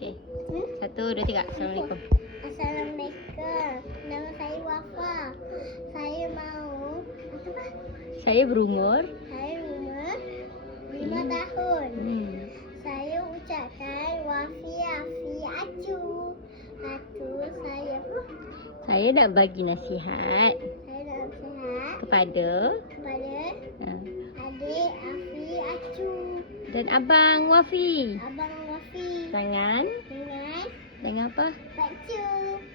Okey. Hmm? Satu, dua, tiga. Assalamualaikum. Assalamualaikum. Nama saya Wafa. Saya mau apa? Saya berumur. Saya umur lima Hmm. tahun. Hmm. Saya ucapkan Wafi Afi Acu. Satu saya Saya nak bagi nasihat saya nak sihat kepada kepada uh, adik Afi Acu. dan abang Wafi. Abang Dengan jangan apa? Cu.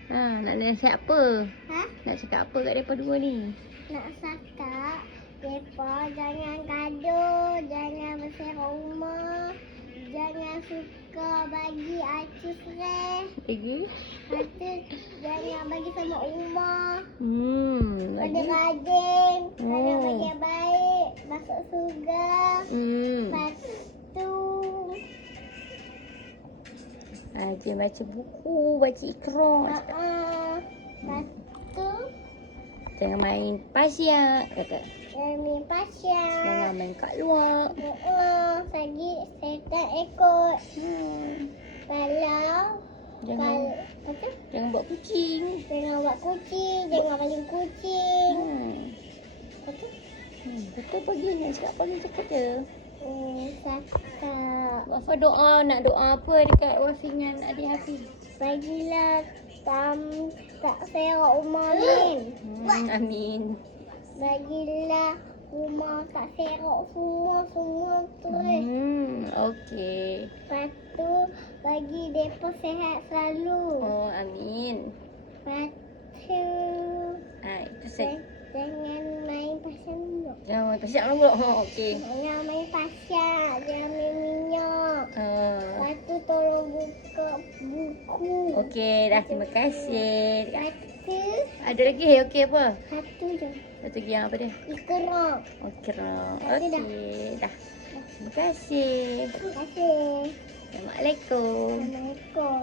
Ha, nak nasihat apa? Ha? Nak cakap apa kat mereka dua ni? Nak cakap Depa jangan gaduh, jangan berserak rumah, jangan suka bagi Acu stres. Lagi? Lepas jangan bagi sama rumah. Hmm, Pada lagi? rajin, jangan Oh. baik, masuk surga. Hmm. Lepas Rajin baca buku, baca ikrar. uh-uh. Lepas tu Jangan main pasir. Kata. jangan minum pasien. Jangan main kat luar. Uh-uh. Lagi setan ikut. Hmm. Kalau Jangan apa tu? jangan buat kucing. Jangan buat kucing, jangan paling kucing. Hmm. Apa tu? Hmm. Betul pagi nak cakap pagi cakap je. Hmm, cakap. Wafa doa nak doa apa dekat Wafi dengan adik Hafiz? Bagilah tam tak serak rumah Min. Hmm, amin. Bagilah rumah tak serak semua semua tu. eh. Hmm, okey. Lepas tu bagi depa sihat selalu. Oh, amin. Lepas tu Ah, itu saya. J- jangan main pasal minyak. Jangan main pasir pula. Oh, okey. Jangan main pasal, jangan main minyak. Ah. Lepas tu tolong buka buku. Okey, dah terima kasih. Lepas tu Ada lagi okey apa? satu je. Satu lagi yang apa dia? Ikhram. Okey, dah. Okey, dah. Dah. Terima kasih. Terima kasih. Assalamualaikum. Assalamualaikum.